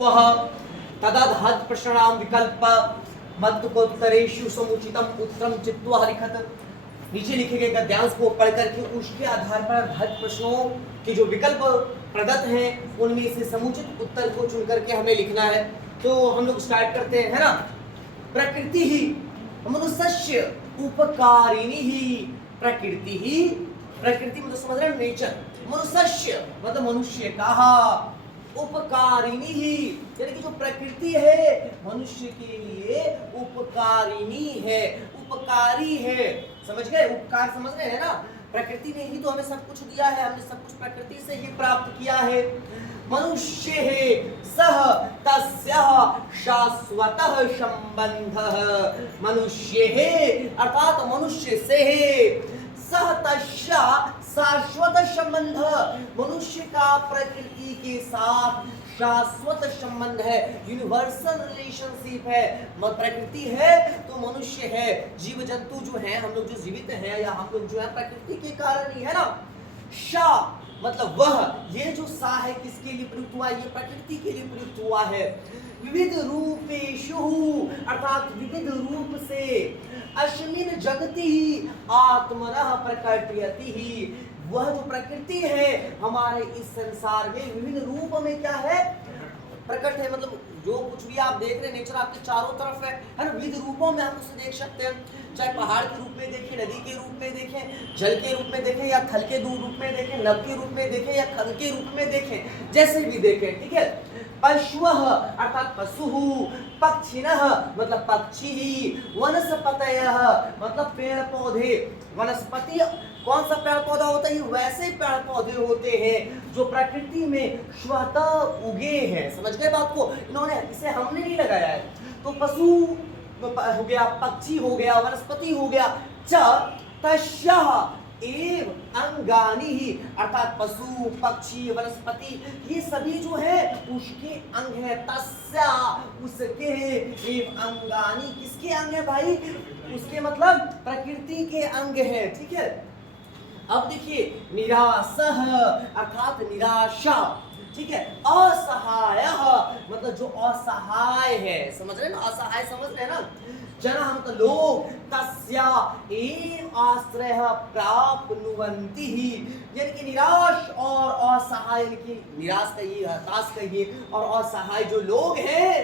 वह तदधहत प्रश्नाम विकल्प मद्दकोत्तरेषु समुचितम उत्तरम चित्वा लिखत। नीचे लिखे गए गद्यांश को पढ़ करके उसके आधार पर धत प्रश्नों के जो विकल्प प्रदत्त हैं उनमें से समुचित उत्तर को चुन करके हमें लिखना है। तो हम लोग स्टार्ट करते हैं, है ना। प्रकृति ही मनुष्य उपकारिणी ही, प्रकृति मतलब समझ रहे हैं नेचर, मनुष्य मतलब मनुष्य का, उपकारिणी ही यानी कि जो प्रकृति है मनुष्य के लिए उपकारिणी है, उपकारी है। समझ गए, उपकार समझ रहे हैं ना। प्रकृति ने ही तो हमें सब कुछ दिया है, हमने सब कुछ प्रकृति से ही प्राप्त किया है। मनुष्य है सह तस्यः शाश्वतः संबंधः, मनुष्य है अर्थात मनुष्य से है, सह तस्या शाश्वत संबंध, मनुष्य का प्रकृति के साथ शाश्वत संबंध है, यूनिवर्सल रिलेशनशिप है। प्रकृति है तो मनुष्य है, जीव जंतु जो है, हम लोग जो जीवित हैं या हम लोग जो है प्रकृति के कारण ही है ना। शा मतलब वह, ये जो सा है किसके लिए प्रयुक्त हुआ, ये प्रकृति के लिए प्रयुक्त हुआ है। विविध रूपेषु अर्थात विविध रूप से, अस्मिन् जगति ही आत्मनः प्रकटयति ही, वह जो प्रकृति है हमारे इस संसार में विभिन्न रूप में क्या है, प्रकट है। मतलब जो कुछ भी आप देख रहे हैं नेचर आपके चारों तरफ है ना, विविध रूपों में हम उसे देख सकते हैं। चाहे पहाड़ के रूप में देखें, नदी के रूप में देखें, जल के रूप में देखें या थल के रूप में देखें, नभ के रूप में देखें या खल के रूप में देखें, जैसे भी देखें, ठीक है। पशुः अर्थात पशु, पक्षिणः मतलब पक्षी, वनस्पतयः मतलब पेड़ पौधे। वनस्पति कौन सा पेड़ पौधा होता है, वैसे पेड़ पौधे होते हैं जो प्रकृति में स्वतः उगे हैं। समझ गए बात को, इन्होंने इसे हमने नहीं लगाया है। तो पशु हो गया, पक्षी हो गया, वनस्पति हो गया। च तस्यः एव अंगानि ही अर्थात पशु पक्षी वनस्पति ये सभी जो है उसके अंग है। तस्या उसके, एव अंगानि किसके अंग है भाई, उसके मतलब प्रकृति के अंग है, ठीक है। अब देखिए निरासः अर्थात निराशा, ठीक है। असहायः मतलब जो असहाय है, समझ रहे हैं ना, असहाय समझ रहे हैं ना। जनाः मतलब लोग, तस्या एव आश्रयः प्राप्नुवन्ति ही यानी कि निराश और असहाय की, निराश कहिए, हताश कहिए, और असहाय जो लोग हैं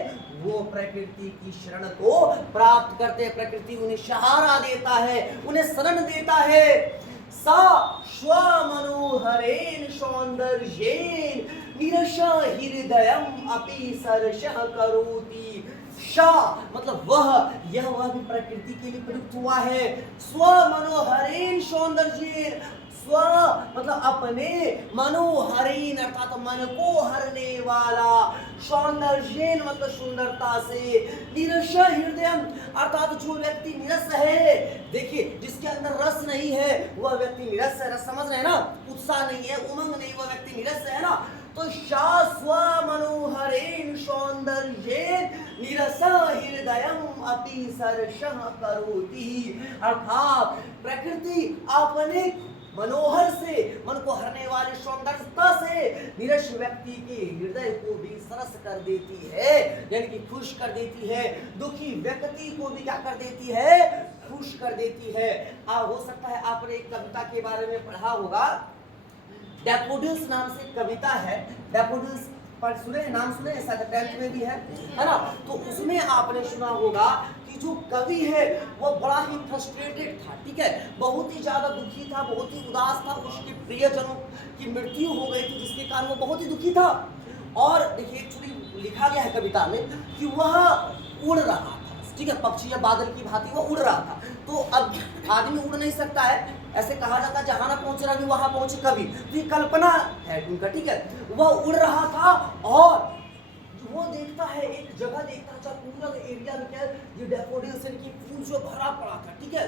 वो प्रकृति की शरण को प्राप्त करते हैं। प्रकृति उन्हें सहारा देता है, उन्हें शरण देता है। सा स्वमनोहरेण सौंदर्येण निरश हृदयम अपि सरसः करोति। शा मतलब वह, यह वह भी प्रकृति के लिए प्रयुक्त हुआ है। स्वमनोहरेण सौंदर्येण, स्व मतलब अपने, मनोहरेण अर्थात मन को हरने वाला, सौंदर्येण मतलब सुंदरता से, निरस हृदयम अर्थात जो व्यक्ति निरस है, देखिए जिसके अंदर रस नहीं है वह व्यक्ति निरस है। रस समझ रहे हैं ना, उत्साह नहीं है, उमंग नहीं, वह व्यक्ति निरस है ना। तो स्व मनोहरेण सौंदर्येण निरस हृदयम अपि सरसः करोति अर्थात प्रकृति अपने मनोहर से, मन को हरने वाली सौंदर्यता से निरस व्यक्ति के हृदय को भी सरस कर देती है, यानी कि खुश कर देती है। दुखी व्यक्ति को भी क्या कर देती है, खुश कर देती है। हो सकता है आपने एक कविता के बारे में पढ़ा होगा, डैफोडिल्स नाम से कविता है। डैफोडिल्स पर सुने, नाम सुने, ऐसा 10th में भी है ना। तो उसमें आपने सुना होगा कि जो कवि है वो बड़ा ही फ्रस्ट्रेटेड था, ठीक है, बहुत ही ज्यादा दुखी था, बहुत ही उदास था। उसके प्रियजनों की मृत्यु हो गई थी जिसके कारण वो बहुत ही दुखी था। और देखिए एक्चुअली लिखा गया है कविता में कि वह उड़ रहा था, ठीक है, पक्षी या बादल की भांति वो उड़ रहा था। तो अब आदमी उड़ नहीं सकता है, ऐसे कहा जाता है जहां ना पहुंचे रवि वहां पहुंचे कवि, तो ये कल्पना है उनका, ठीक है। वह उड़ रहा था और वो देखता है, एक जगह देखता है पूरा एरिया में क्या है, ये डैफोडिल्स की फूल जो भरा पड़ा था, ठीक है।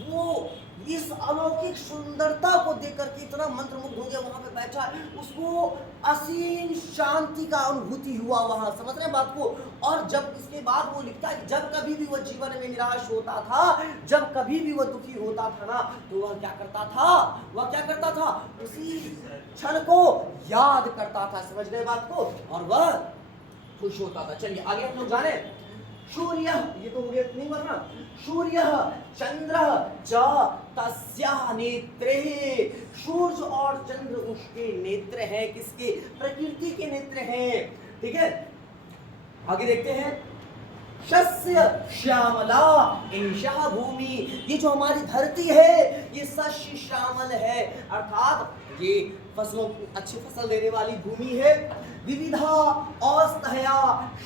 वो इस अलौकिक सुंदरता को देख करके इतना मंत्रमुग्ध हो गया, वहां पे बैठा, उसको असीम शांति का अनुभूति हुआ वहां, समझ रहे हैं बात को। और जब इसके बाद वो लिखता है जब कभी भी वह जीवन में निराश होता था, जब कभी भी वह दुखी होता था ना, तो वह क्या करता था, उसी क्षण को याद करता था, समझ गए बात को। और वह खुश होता था। चलिए आगे हम लोग जाने। सूर्य, ये तो हो गया नहीं वरना, सूर्य चंद्र च तस्या नेत्रे, सूर्य और चंद्र उसके नेत्र है, किसके? प्रकृति के नेत्र हैं। ठीक है, आगे देखते हैं। शस्य श्यामला एषा भूमि, ये जो हमारी धरती है ये शस्य श्यामल है, अर्थात ये फसलों अच्छी फसल देने वाली भूमि है। विविधा औषधया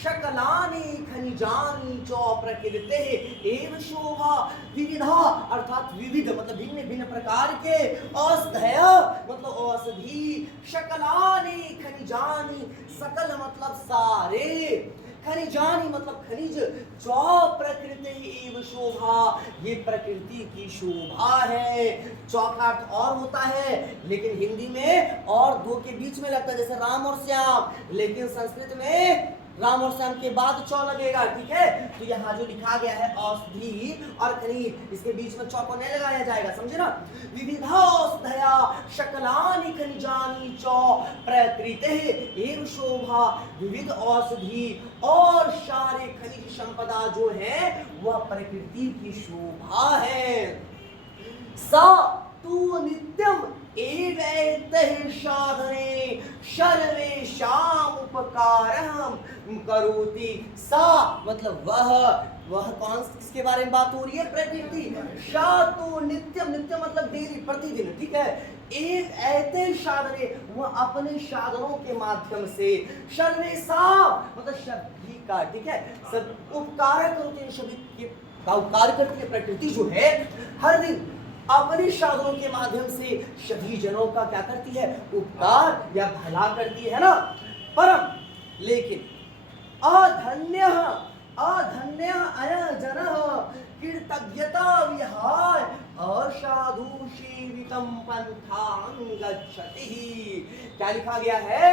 शकलानि खनिजानि च प्रकृते एव शोभा, विविधा अर्थात विविध मतलब भिन्न भिन्न प्रकार के, औषधया मतलब औषधि, शकलानि खनिजानि सकल मतलब सारे, खनिजानी मतलब खनिज, जो प्रकृति एव शोभा, ये प्रकृति की शोभा है। चौथा अर्थ और होता है, लेकिन हिंदी में और दो के बीच में लगता है, जैसे राम और श्याम, लेकिन संस्कृत में राम और श्याम के बाद चौ लगेगा। ठीक है, तो यहाँ जो लिखा गया है औषधि और खनिज, इसके बीच में चौ को नहीं लगाया जाएगा, समझे ना। विविधा औषधया शकलानि खनिजानि च प्रकृते एव शोभा, विविध औषधि और सारे खनिज संपदा जो है वह प्रकृति की शोभा है। सा तू नित्यम एवैतैः साधने सर्वेषाम् उपकारं करोति, सा मतलब वह कौन, किसके बारे में बात हो रही है? प्रकृति। सा तो नित्यम, नित्यम मतलब डेली, प्रतिदिन। ठीक है, एक ऐसे साधने, वह अपने साधनों के माध्यम से, सर्वेषां मतलब सभी का, ठीक है, सब उपकार करते हैं, सभी का उपकार करती है प्रकृति जो है, हर दिन अपने साधनों के माध्यम से सभी जनों का क्या करती है? उपकार या भला करती है ना। परम लेकिन अधन्य अयजनः कृतज्ञता विहाय असाधु सेवितं पंथां गच्छति। क्या लिखा गया है?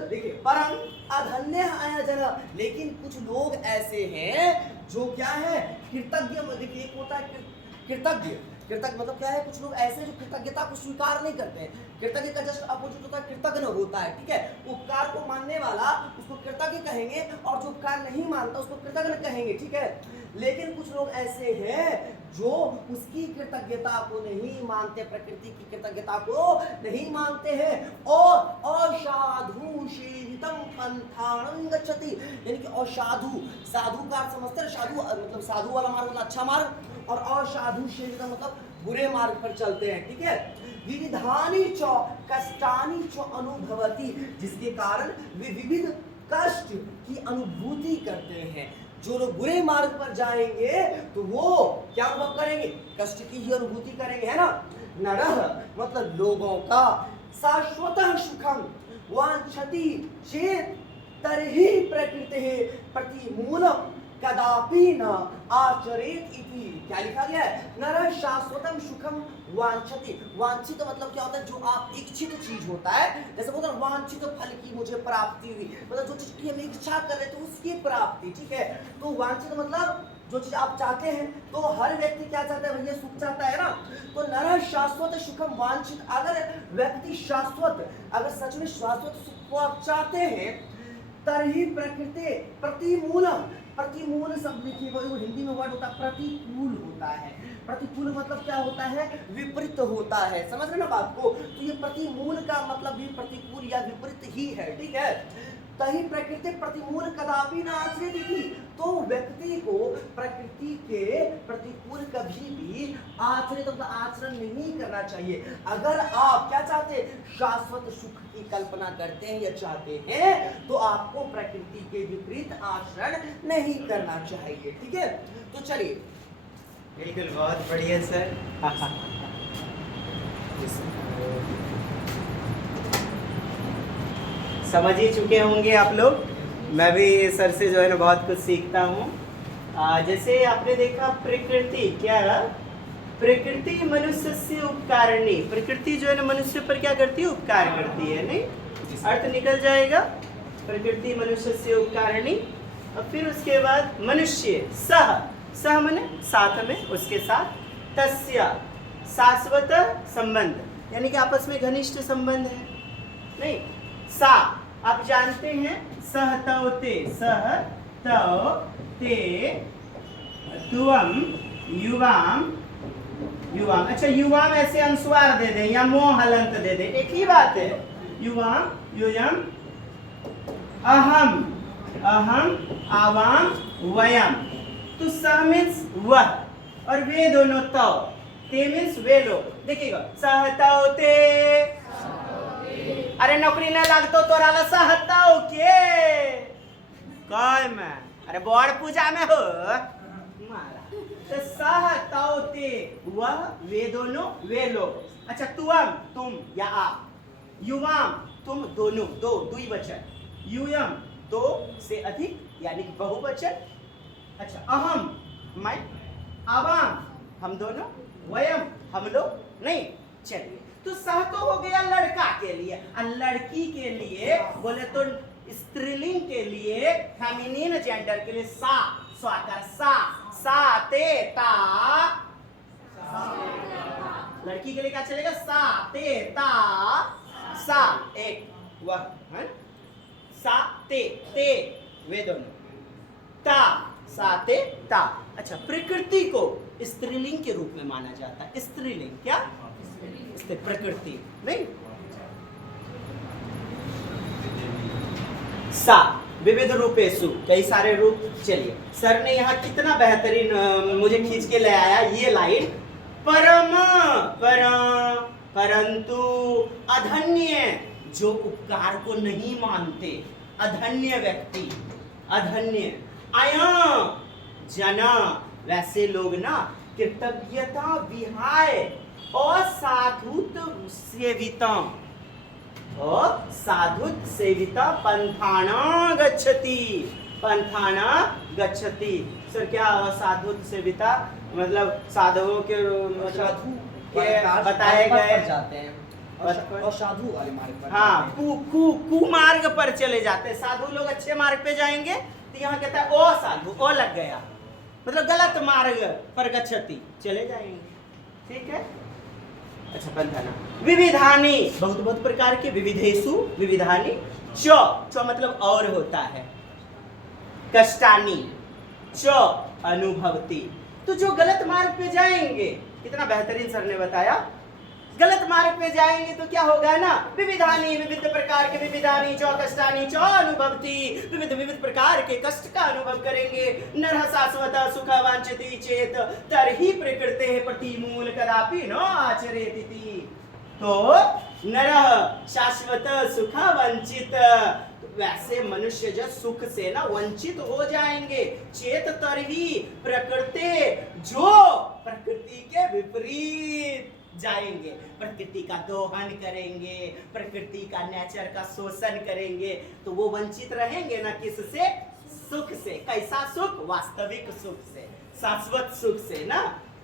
देखिए, परम अधन्य अयजन, लेकिन कुछ लोग ऐसे हैं जो क्या है? कृतज्ञ। देखिए, एक होता है कृतज्ञ, कृतज्ञ मतलब क्या है? कुछ लोग ऐसे जो कृतज्ञता को स्वीकार नहीं करते हैं। कृतज्ञ का जस्ट अपोजिट होता है कृतज्ञ होता है। ठीक है, उपकार को मानने वाला उसको कृतज्ञ कहेंगे और जो उपकार नहीं मानता उसको कृतज्ञ कहेंगे। ठीक है, लेकिन कुछ लोग ऐसे हैं जो उसकी कृतज्ञता को नहीं मानते, प्रकृति की कृतज्ञता को नहीं मानते हैं, और असाधु सेवितं पंथां गच्छति, यानी कि असाधु, साधु का समझते हैं, साधु मतलब साधु वाला मार्ग मतलब अच्छा मार्ग, और असाधु सेवितं मतलब बुरे मार्ग पर चलते हैं। ठीक है, विविधानि च कष्टानि च अनुभवति, जिसके कारण वे विविध कष्ट की अनुभूति करते हैं। जो लोग बुरे मार्ग पर जाएंगे तो वो क्या अनुभव करेंगे? कष्ट की ही अनुभूति करेंगे, है ना। नरः मतलब लोगों का, शाश्वतः सुखम वांछति चेत तर्हि प्रकृतिः प्रतिमूलम कदापि न आचरेत इति। क्या लिखा गया है? नरः शाश्वतम सुखम वांछति, वांछित मतलब क्या होता है? जो आप इच्छित चीज होता है, जैसे बोलते हैं वांछित फल की मुझे प्राप्ति हुई, मतलब जो चीज की हम इच्छा कर रहे थे उसकी प्राप्ति। ठीक है, तो वांछित मतलब जो चीज आप चाहते हैं, तो हर व्यक्ति क्या चाहता है? भैया सुख चाहता है ना। तो नरः शाश्वत सुखम वांछित, अगर व्यक्ति शाश्वत, अगर सच में शाश्वत सुख को आप चाहते हैं, तर्हि प्रकृति प्रतिमूलम, प्रतिमूल शब्द लिखिए, वो हिंदी में वर्ड होता है प्रतिकूल होता है। प्रतिकूल मतलब क्या होता है? विपरीत होता है। समझ रहे ना बात को? तो ये प्रतिमूल का मतलब भी प्रतिकूल या विपरीत ही है। ठीक है, तही प्रकृति प्रतिमूल कदापि न आचरेति, तो व्यक्ति को प्रकृति के प्रतिकूल कभी भी आचरित मतलब आचरण नहीं करना चाहिए। अगर आप क्या चाहते? शाश्वत सुख की कल्पना करते हैं या चाहते हैं, तो आपको प्रकृति के विपरीत आचरण नहीं करना चाहिए। ठीक है, तो चलिए। बिल्कुल, बहुत बढ़िया सर। समझ ही चुके होंगे आप लोग। मैं भी सर से जो है ना बहुत कुछ सीखता हूँ। जैसे आपने देखा प्रकृति, क्या प्रकृति मनुष्य से उपकारिणी, प्रकृति जो है ना मनुष्य पर क्या करती है? उपकार करती है। नहीं, अर्थ निकल जाएगा, प्रकृति मनुष्य से उपकारिणी। और फिर उसके बाद मनुष्य सह, सह माने साथ में, उसके साथ, तस्य शाश्वत संबंध, यानी कि आपस में घनिष्ठ संबंध है। नहीं, सा आप जानते हैं सहतौते, सहतौते, तुम युवाम, युवाम, अच्छा युवाम ऐसे अनुस्वार दे दे या मोह हलंत दे दे, एक ही बात है। युवाम, यूयम, अहम, अहम, आवाम, वयम। तो सह मीन्स वह और वे दोनों तौ, ते मीन्स वे लोग। देखिएगा सहतौते, अरे नौकरी न लगतो तोरा ला सहतौ के काय में, अरे बड़ पूजा में हो मारा। तो सहतौते वह वे दोनों वे लोग। अच्छा तुम, तुम या आप, युवाम तुम दोनों, दो द्विवचन, यूयम दो से अधिक यानी कि बहुवचन। अच्छा अहम मैं, आवाम हम दोनों, वयम हम लोग नहीं। चलिए तो सह तो हो गया लड़का के लिए, और लड़की के लिए बोले तो स्त्रीलिंग के लिए, फेमिनिन जेंडर के लिए सा, स्वाकर सा, सा ते ता। लड़की के लिए क्या चलेगा? सा ते ता सा, एक वह है, सा ते ते वे दोनों, ता सा ते ता। अच्छा प्रकृति को स्त्रीलिंग के रूप में माना जाता है। स्त्रीलिंग क्या? प्रकृति नहीं। सा विविध रूपेशु, कई सारे रूप। चलिए सर ने यहाँ कितना बेहतरीन मुझे खींच के ले आया ये लाइन, परम परंतु अधन्य, जो उपकार को नहीं मानते, अधन्य व्यक्ति, अधन्य। आया जना, वैसे लोग ना कृतज्ञता विहाय असाधुत सेविता, असाधुत सेविता पंथाना गच्छति, पंथाना गच्छति। सर क्या असाधुत सेविता मतलब साधुओं के साधु के बताए गए जाते हैं और साधु वाले मार्ग पर, हाँ कुमार्ग पर चले जाते हैं। साधु लोग अच्छे मार्ग पे जाएंगे, तो यहाँ कहता है ओ साधु, ओ लग गया मतलब गलत मार्ग पर गच्छति, चले जाएंगे। ठीक है। अच्छा पंथाना विविधानी, बहुत बहुत प्रकार के, विविधेषु विविधानी। च मतलब और होता है, कष्टानी च अनुभवती। तो जो गलत मार्ग पे जाएंगे, कितना बेहतरीन सर ने बताया, गलत मार्ग पे जाएंगे तो क्या होगा ना, विविधानी विविध प्रकार के, विविधानी च कष्टानी च अनुभवती, विविध विविध प्रकार के कष्ट का अनुभव करेंगे। नरः शाश्वत सुख वांछति चेत तर्हि प्रकृतेः प्रतिमूल कदापि न आचरेति। तो नरः शाश्वत सुख वंचित, वैसे मनुष्य जो सुख से ना वंचित हो जाएंगे। चेत तर्हि प्रकृते, जो प्रकृति के विपरीत जाएंगे, प्रकृति का दोहन करेंगे, प्रकृति का नेचर का शोषण करेंगे, तो वो वंचित रहेंगे ना किससे? सुख से। कैसा सुख? वास्तविक सुख से, शाश्वत सुख से ना।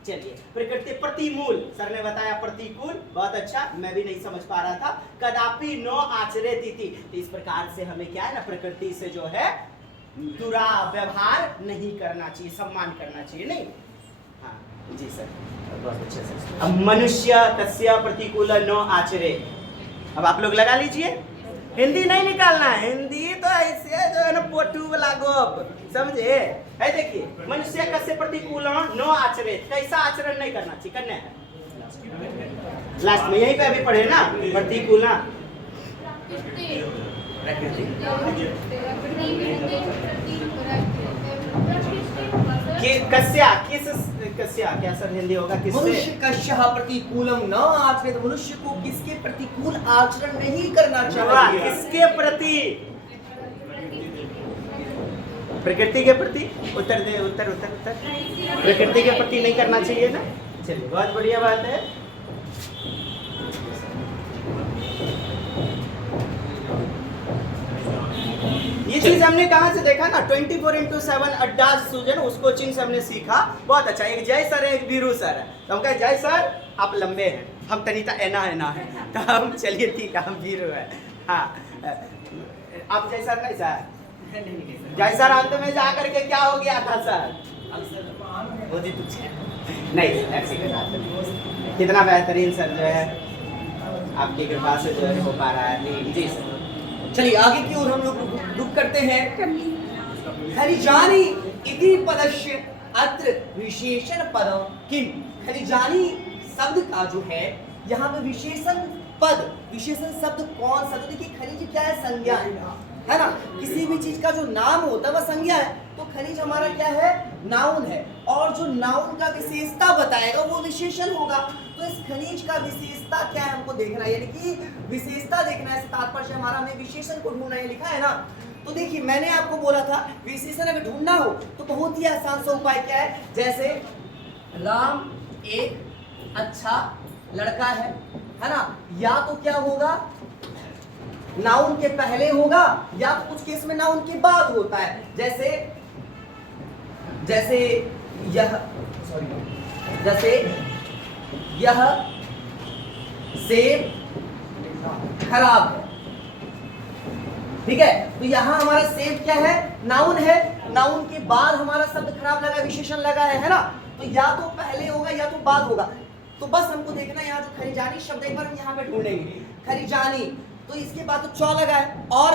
चलिए प्रकृति प्रतिमूल, सर ने बताया प्रतिकूल, बहुत अच्छा, मैं भी नहीं समझ पा रहा था। कदापि नो आचरेति, तो इस प्रकार से हमें क्या है ना, प्रकृति से जो है बुरा व्यवहार नहीं करना चाहिए, सम्मान करना चाहिए। नहीं, हाँ जी सर बहुत अच्छे से। अब मनुष्य कस्य प्रतिकूल न आचरे, अब आप लोग लगा लीजिए, हिंदी नहीं निकालना है, हिंदी तो ऐसे जो है ना पोटू वाला गोप, समझे है। देखिए मनुष्य कस्य प्रतिकूल न आचरे, कैसा आचरण नहीं करना चाहिए, करना है लास्ट में, यहीं पे अभी पढ़े ना, प्रतिकूल ना कस्या, किस कस्या क्या सर हिंदी होगा? किससे? मनुष्य कस्यः प्रतिकूलम न आचरेत, मनुष्य को किसके प्रतिकूल आचरण नहीं करना चाहिए? किसके प्रति? प्रकृति के प्रति। उत्तर दे, उत्तर उत्तर उत्तर। प्रकृति के प्रति नहीं करना चाहिए ना। चलिए बहुत बढ़िया बात है। ये चीज हमने कहाँ से देखा ना, 24/7 अड्डा सूजन, उस कोचिंग से हमने सीखा, बहुत अच्छा। एक जय सर है, एक वीरू सर है, तो हम कहे जय सर आप लंबे हैं, हम तनिता एना है, तो हम चलिए ठीक है हम वीरू है। हाँ आप जय सर नहीं सर, जय सर अंत में जा करके क्या हो गया था सर? नहीं ऐसी कोई बात नहीं, कितना बेहतरीन सर जो है आपकी कृपा से जो है हो पा रहा है। जी सर चलिए आगे की ओर हम लोग रुक करते हैं। खनिजानी इति पदस्य अत्र विशेषण पदम किम। खनिजानी शब्द का जो है यहाँ पे विशेषण पद, विशेषण शब्द कौन सा? तो देखिए खनिज क्या है? संज्ञा है ना। किसी भी चीज का जो नाम होता है वह संज्ञा है, तो खनिज हमारा क्या है? नाउन है। और जो नाउन का विशेषता बताएगा वो विशेषण होगा। तो इस खनिज का विशेषता क्या है हमको देखना है, यानी कि विशेषता देखना है। तात्पर्य से हमारा हमें विशेषण को ढूंढना है, लिखा है ना। तो देखिए मैंने आपको बोला था विशेषण अगर ढूंढना हो तो बहुत ही आसान सा उपाय क्या है, जैसे राम एक अच्छा लड़का है ना। या तो क्या होगा, नाउन के पहले होगा, या तो कुछ केस में नाउन के बाद होता है। जैसे यह सेब खराब है, ठीक है। तो यहां हमारा सेब क्या है? नाउन है। नाउन के बाद हमारा शब्द खराब लगा, विशेषण लगा है ना। तो या तो पहले होगा या तो बाद होगा। तो बस हमको देखना है यहाँ जो खनिजानी शब्द एक बार हम यहाँ पे ढूंढेंगे। खनिजानी तो इसके बाद तो चौ लगा है, और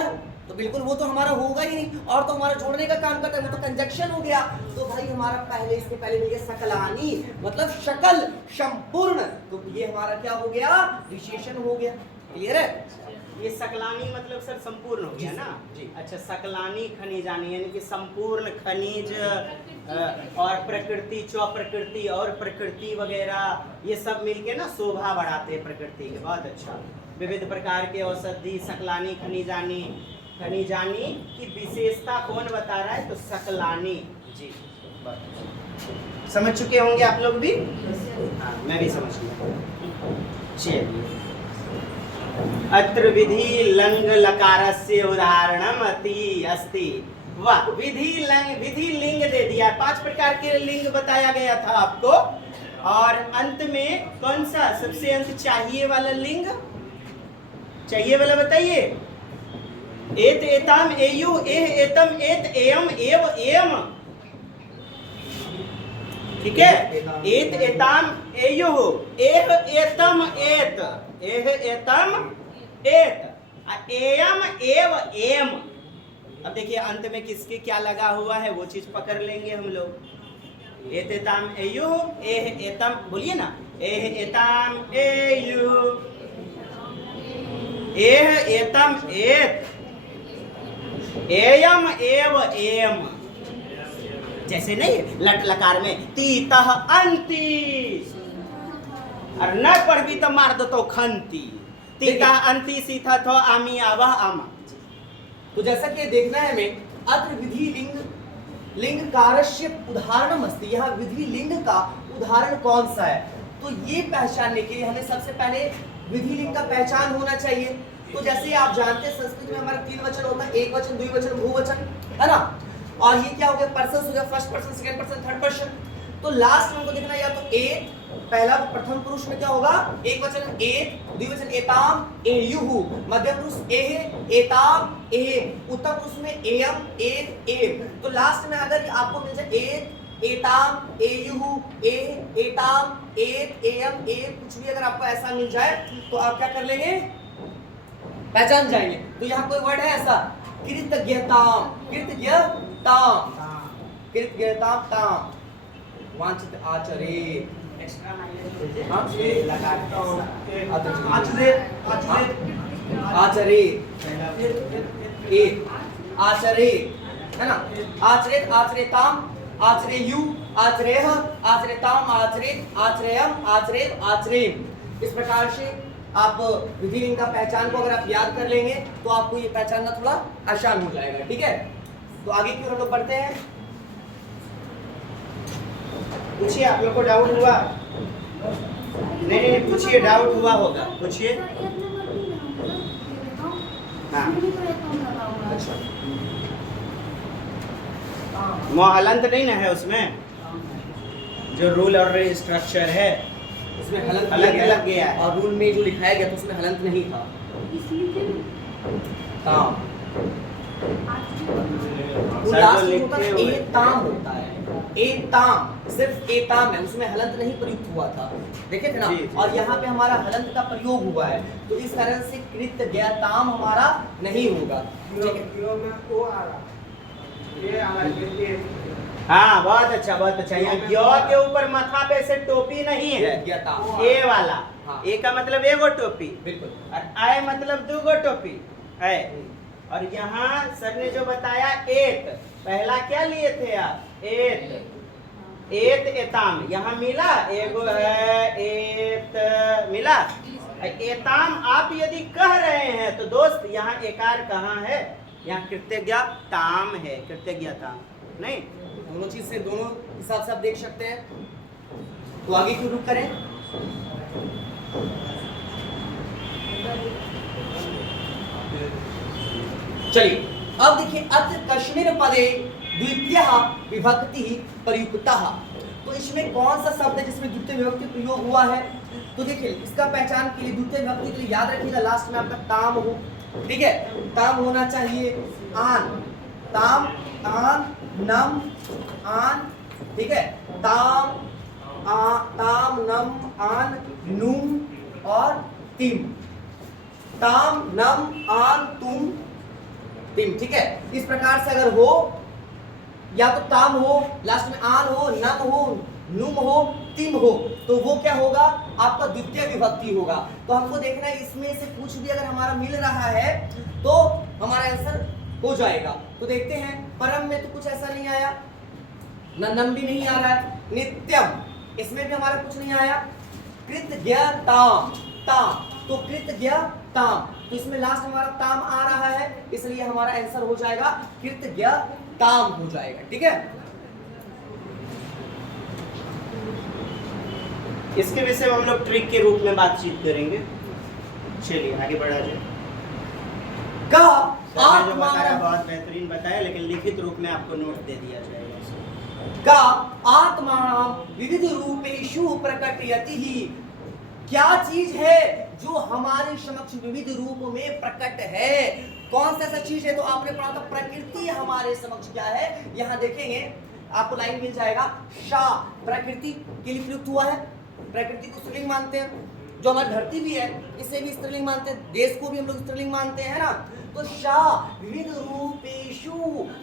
तो बिल्कुल वो तो हमारा होगा ही नहीं, और तो हमारा जोड़ने का काम करता है, वो तो कंजक्शन हो गया। तो भाई हमारा पहले इसके पहले मिल गया सकलानी, मतलब शकल, संपूर्ण। तो ये हमारा क्या हो गया? विशेषण हो गया। क्लियर है? ये सकलानी मतलब सर संपूर्ण हो गया ना जी। अच्छा, सकलानी खनिजानी यानी कि संपूर्ण खनिज और प्रकृति, प्रकृति और प्रकृति वगैरह ये सब मिलके ना शोभा बढ़ाते हैं प्रकृति के। बहुत अच्छा। विविध प्रकार के औषधि सकलानी खनिजानी। खनिजानी की विशेषता कौन बता रहा है? तो सकलानी जी। समझ चुके होंगे आप लोग भी? हाँ, मैं भी समझ गया। चलिए, अत्र विधि लंग लकारस्य उदाहरणम अति अस्ति। वाह, विधि लिंग दे दिया। 5 प्रकार के लिंग बताया गया था आपको, और अंत में कौन सा सबसे अंत चाहिए वाला लिंग? चाहिए वाला बताइए। एत एताम एयु एह एतम एत एयम एव एम, ठीक है। एत एताम एयु एह एतम एत एह एतम एत एयम एव एम। अब देखिए अंत में किसके क्या लगा हुआ है वो चीज पकड़ लेंगे हम लोग। एत एताम एयु एह एतम, बोलिए ना, एह एताम एयु एह एतम एत एयम एव एम। जैसे नहीं लट लकार में तीतः अंति, और न पढ़ भी तो मार दो तो खंती। तीतः अंति सीथा थो आमी आवह आमा। तो जैसा कि देखना है हमें, अत्र विधि लिंग कारस्य उदाहरणम अस्ति। यहाँ विधि लिंग का उदाहरण कौन सा है? तो ये पहचानने के लिए हमें सबसे पहले विधि लिंग का पहचान होना चाहिए। तो जैसे आप जानते हैं संस्कृत में हमारा 3 वचन होता है, एक वचन, द्विवचन, बहुवचन, है ना। और ये क्या हो गया? पर्सन हो गया, first person, second person, third person. तो लास्ट में हमको देखना या तो ए, पहला प्रथम पुरुष में क्या होगा? एक वचन एत, द्विवचन एताम एयुहु, मध्यम पुरुष एह एताम एह, उत्तम पुरुष में एयम एत एम। तो लास्ट में अगर आपको मिल जाए एत एताम एयुहु एह एताम एत एयम एम, कुछ भी अगर आपको ऐसा मिल जाए तो आप क्या कर लेंगे? पहचान जाएंगे। तो यहाँ कोई वर्ड है ऐसा, कृतज्ञताम, कृतज्ञताम, कृतज्ञताम ताम, वांछित आचरे, एक्स्ट्रा माइलेज लगा आचरे, आचरे, आचरे, है ना। आचरेत, आचरेताम, आचरेयु, आचरेह, आचरेताम, आचरेत, आचरेयम, आचरेत, आचरेम। इस प्रकार से आप विधि लिंग का पहचान को अगर आप याद कर लेंगे तो आपको ये पहचानना थोड़ा आसान हो जाएगा, ठीक है। तो आगे की ओर हम लोग बढ़ते हैं। पूछिए, आप लोग को डाउट हुआ? नहीं, पूछिए, डाउट हुआ होगा, पूछिए। हाँ, अच्छा, हलंत नहीं ना है उसमें? जो रूल और स्ट्रक्चर है उसमें हलंत लग गया है, और रूल में जो लिखाया गया था उसमें हलंत नहीं था। ताम, सर लास्ट जो में होता लिखते है हुए ए ताम होता है, एताम, सिर्फ एताम है, उसमें हलंत नहीं प्रयुक्त हुआ था, देखे थे ना। जी, जी। और यहाँ पे हमारा हलंत का प्रयोग हुआ है, तो इस कारण से कृत ज्ञाताम हमारा नहीं होगा, ठीक है। हाँ, बहुत अच्छा, बहुत अच्छा। यहाँ ग्यो के ऊपर माथा पे से टोपी नहीं है, ज्ञाताम, ए वाला। हाँ। ए का मतलब एगो टोपी, बिल्कुल। और आय मतलब दूगो टोपी है। और यहाँ सर ने जो बताया एत, पहला क्या लिए थे आप? एत, एत एताम, यहाँ मिला एगो है एत, मिला। एताम आप यदि कह रहे हैं तो दोस्त यहाँ एकार कहाँ है? यहाँ कृतज्ञा ताम है, कृतज्ञा ताम नहीं। दोनों चीज से, दोनों हिसाब से आप देख सकते हैं। तो आगे क्यों रुक करें? चलिए अब देखिए, अत्र कश्मीर पदे द्वितीय विभक्ति प्रयुक्ता, तो इसमें कौन सा शब्द है जिसमें द्वितीय विभक्ति प्रयोग हुआ है? तो देखिए इसका पहचान के लिए द्वितीय विभक्ति के लिए याद रखिएगा लास्ट में आपका ताम हो, ठीक है, ताम होना चाहिए, आन, ताम, आन, नम, आन, ठीक है, ताम, ताम, नम, आन, नूम और तिम, ताम, नम, आन, तुम, तिम, ठीक है। इस प्रकार से अगर हो, या तो ताम हो, लास्ट में आन हो, नम हो, नुम हो, तिम हो, तो वो क्या होगा? आपका द्वितीय विभक्ति होगा। तो हमको देखना है इसमें से कुछ भी अगर हमारा मिल रहा है तो हमारा आंसर हो जाएगा। तो देखते हैं, परम में तो कुछ ऐसा नहीं आया, न नम भी नहीं आ रहा है, नित्यम इसमें भी हमारा कुछ नहीं आया, कृतज्ञताम, ताम, तो कृतज्ञताम, तो इसमें लास्ट हमारा ताम आ रहा है, इसलिए हमारा आंसर हो जाएगा कृतज्ञताम हो जाएगा, ठीक है। इसके विषय में हम लोग ट्रिक के रूप में बातचीत करेंगे। चलिए आगे बढ़ा जाए। का सर ने जो बताया बहुत बेहतरीन बताया, लेकिन लिखित रूप में आपको नोट दे दिया जाएगा। का आत्मानां विविध रूपेषु प्रकटयति ही, क्या चीज है जो हमारे समक्ष विविध रूप में प्रकट है? कौन सा ऐसा चीज है? तो आपने पढ़ा था प्रकृति हमारे समक्ष क्या है, यहाँ देखेंगे आपको लाइन मिल जाएगा, शा प्रकृति के लिए प्रयुक्त हुआ है, प्रकृति को स्त्रीलिंग मानते हैं, जो हमारी धरती भी है इसे भी स्त्रीलिंग मानते हैं, देश को भी हम लोग स्त्रीलिंग मानते हैं ना। तो शा विविध रूपेषु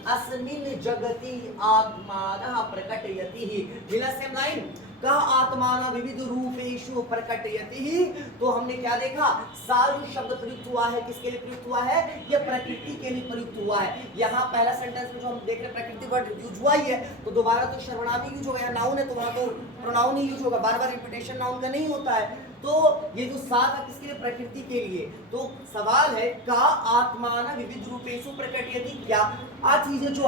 अस्मिन् जगति आत्मानः प्रकटयति ही, मिला सेम लाइन, का आत्माना विविध रूपेषु प्रकटयति ही। तो हमने क्या देखा, सारू शब्द प्रयुक्त हुआ है, किसके लिए प्रयुक्त हुआ है? यह प्रकृति के लिए प्रयुक्त हुआ है। यहाँ पहला सेंटेंस में जो हम देख रहे हैं प्रकृति वर्ड यूज हुआ ही है, तो दोबारा तो सर्वनाम यूज होगा, यहाँ नाउन है तो वहाँ तो प्रोनाउन ही यूज होगा, बार बार रिपीटेशन नाउन का नहीं होता है। तो ये जो सा था किसके लिए? प्रकृति के लिए। तो सवाल है, का आत्माना विविध रूपेषु प्रकटयति, क्या आ चीजें जो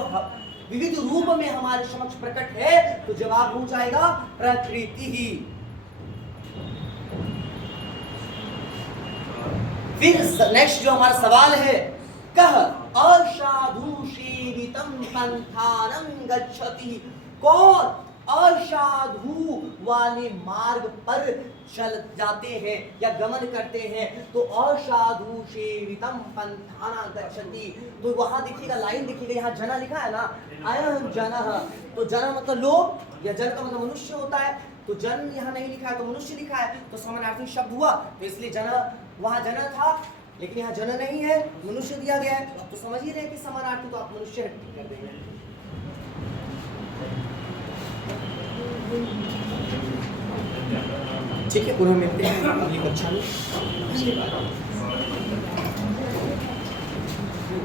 विविध रूप में हमारे समक्ष प्रकट है? तो जवाब हो जाएगा प्रकृति ही। फिर नेक्स्ट जो हमारा सवाल है, कह असाधु सेवितम पंथानं गच्छति, कौन असाधु वाले मार्ग पर चल जाते हैं या गमन करते हैं? तो असाधु सेवितम पंथाना गच्छति, तो वहां देखिएगा लाइन देखिएगा, यहाँ जना लिखा है ना, अयं जनः, तो जन मतलब लोग, या जन का मतलब मनुष्य होता है, तो जन यहाँ नहीं लिखा है तो मनुष्य लिखा है, तो समानार्थी शब्द हुआ, तो इसलिए जन, वहां जन था लेकिन यहाँ जन नहीं है, मनुष्य दिया गया है, तो समझ ही रहे कि समानार्थी, तो आप मनुष्य कर देंगे। ठीक है, पुनः मिलते हैं अगली कक्षा में।